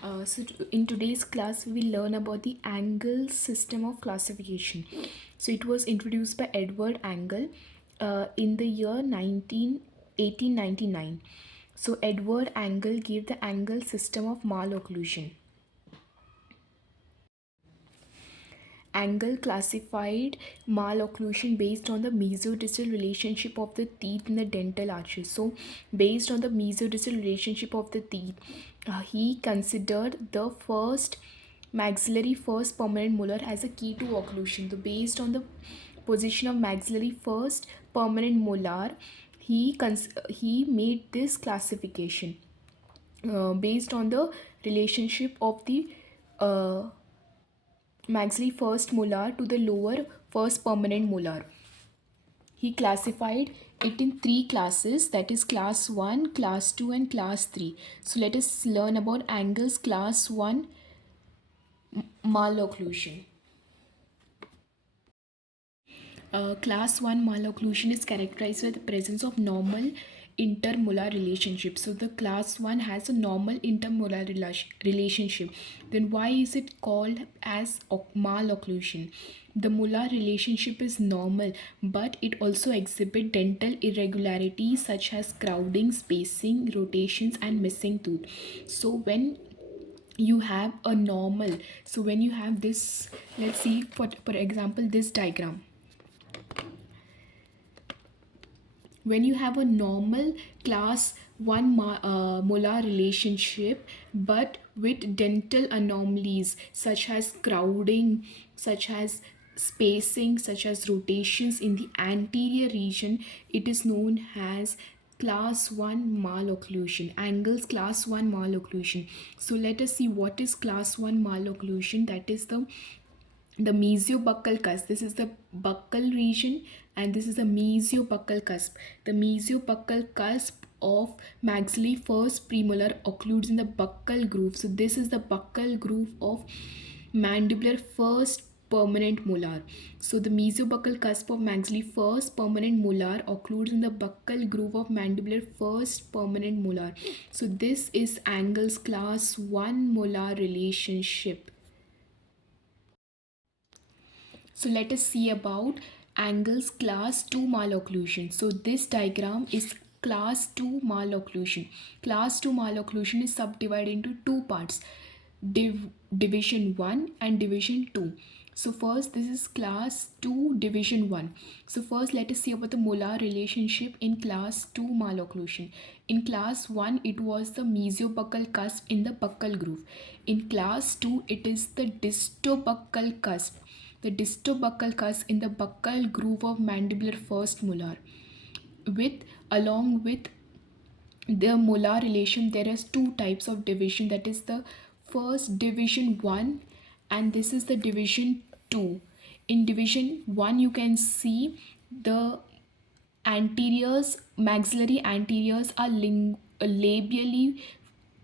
In today's class, we will learn about the Angle system of classification. So, it was introduced by Edward Angle in the year 1899. So, Edward Angle gave the Angle system of malocclusion. Angle classified malocclusion based on the mesodistal relationship of the teeth in the dental arches. So, based on the mesodistal relationship of the teeth, he considered the first maxillary first permanent molar as a key to occlusion. So, based on the position of maxillary first permanent molar, he made this classification based on the relationship of the uh, maxillary first molar to the lower first permanent molar. He classified it in three classes, that is class 1, class 2 and class 3. So let us learn about Angle's class 1 malocclusion. Class 1 malocclusion is characterized by the presence of normal intermolar relationship. So the class 1 has a normal intermolar relationship. Then why is it called as malocclusion? The molar relationship is normal, but it also exhibits dental irregularities such as crowding, spacing, rotations and missing tooth. So when you have a normal, so when you have this, let's see for example this diagram. When you have a normal class 1 molar relationship but with dental anomalies such as crowding, such as spacing, such as rotations in the anterior region, it is known as class 1 malocclusion. Angles class 1 malocclusion. So let us see what is class 1 malocclusion. That is the mesiobuccal cusp. This is the buccal region and this is the mesiobuccal cusp. The mesiobuccal cusp of maxillary first premolar occludes in the buccal groove. So this is the buccal groove of mandibular first permanent molar. So the mesiobuccal cusp of maxillary first permanent molar occludes in the buccal groove of mandibular first permanent molar. So this is Angle's class 1 molar relationship. So let us see about Angle's class 2 malocclusion. So this diagram is class 2 malocclusion. Class 2 malocclusion is subdivided into two parts, division 1 and division 2. So first this is class 2 division 1. So first let us see about the molar relationship in class 2 malocclusion. In class 1 it was the mesiobuccal cusp in the buccal groove. In class 2 it is the distobuccal cusp, the distobuccal cusp in the buccal groove of mandibular first molar. With along with the molar relation, there is two types of division, that is the first division 1 and this is the division 2. In division 1 you can see the anteriors, maxillary anteriors are labially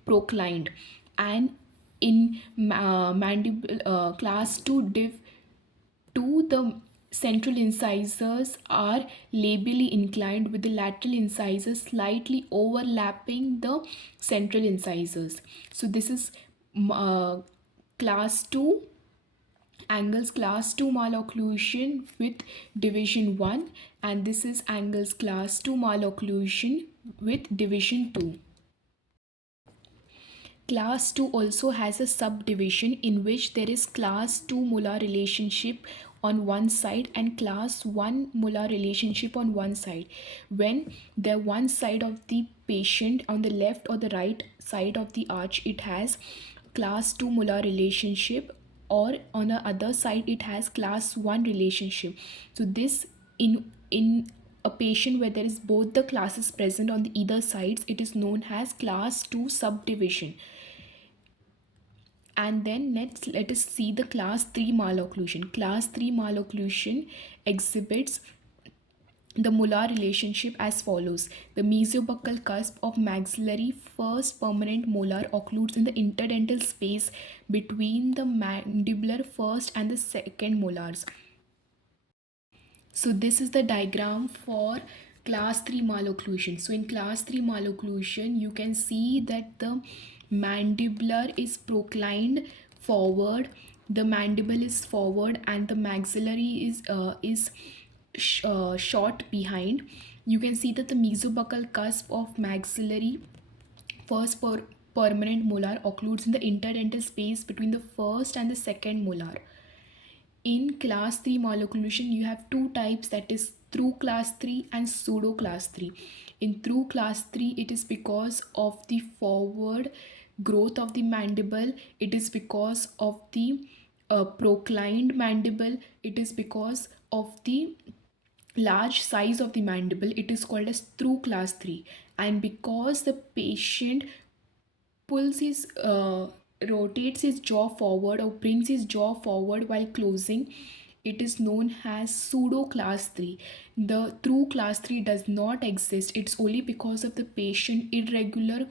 proclined, and in mandible class 2 div 2, the central incisors are labially inclined with the lateral incisors slightly overlapping the central incisors. So this is uh, class 2, Angle's class 2 malocclusion with division 1, and this is Angle's class 2 malocclusion with division 2. Class 2 also has a subdivision in which there is class 2 molar relationship on one side and class 1 molar relationship on one side. When the one side of the patient on the left or the right side of the arch, it has class 2 molar relationship, or on the other side it has class 1 relationship. So this in a patient where there is both the classes present on the either sides, it is known as class 2 subdivision. And then let us see the class 3 malocclusion. Class 3 malocclusion exhibits the molar relationship as follows. The mesiobuccal cusp of maxillary first permanent molar occludes in the interdental space between the mandibular first and the second molars. So this is the diagram for Class 3 malocclusion. So in class 3 malocclusion, you can see that the mandibular is proclined forward, the mandible is forward, and the maxillary is short behind. You can see that the mesobuccal cusp of maxillary first permanent molar occludes in the interdental space between the first and the second molar. In class 3 malocclusion, you have two types, that is through class 3 and pseudo class 3. In through class 3, it is because of the forward growth of the mandible, it is because of the proclined mandible, it is because of the large size of the mandible, it is called as through class 3. And because the patient pulls his rotates his jaw forward or brings his jaw forward while closing, it is known as pseudo class 3. The true class 3 does not exist. It's only because of the patient irregular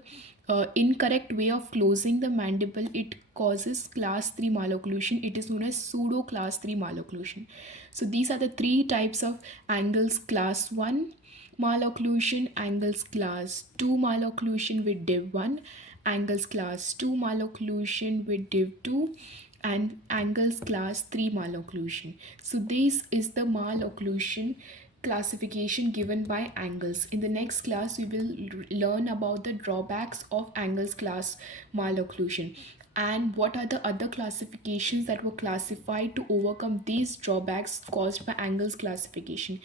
incorrect way of closing the mandible, it causes class 3 malocclusion. It is known as pseudo class 3 malocclusion. So these are the three types of angles: class 1 malocclusion, angles class 2 malocclusion with div 1, angles class 2 malocclusion with div 2, and angles class 3 malocclusion. So this is the malocclusion classification given by angles. In the next class, we will learn about the drawbacks of angles class malocclusion and what are the other classifications that were classified to overcome these drawbacks caused by angles classification.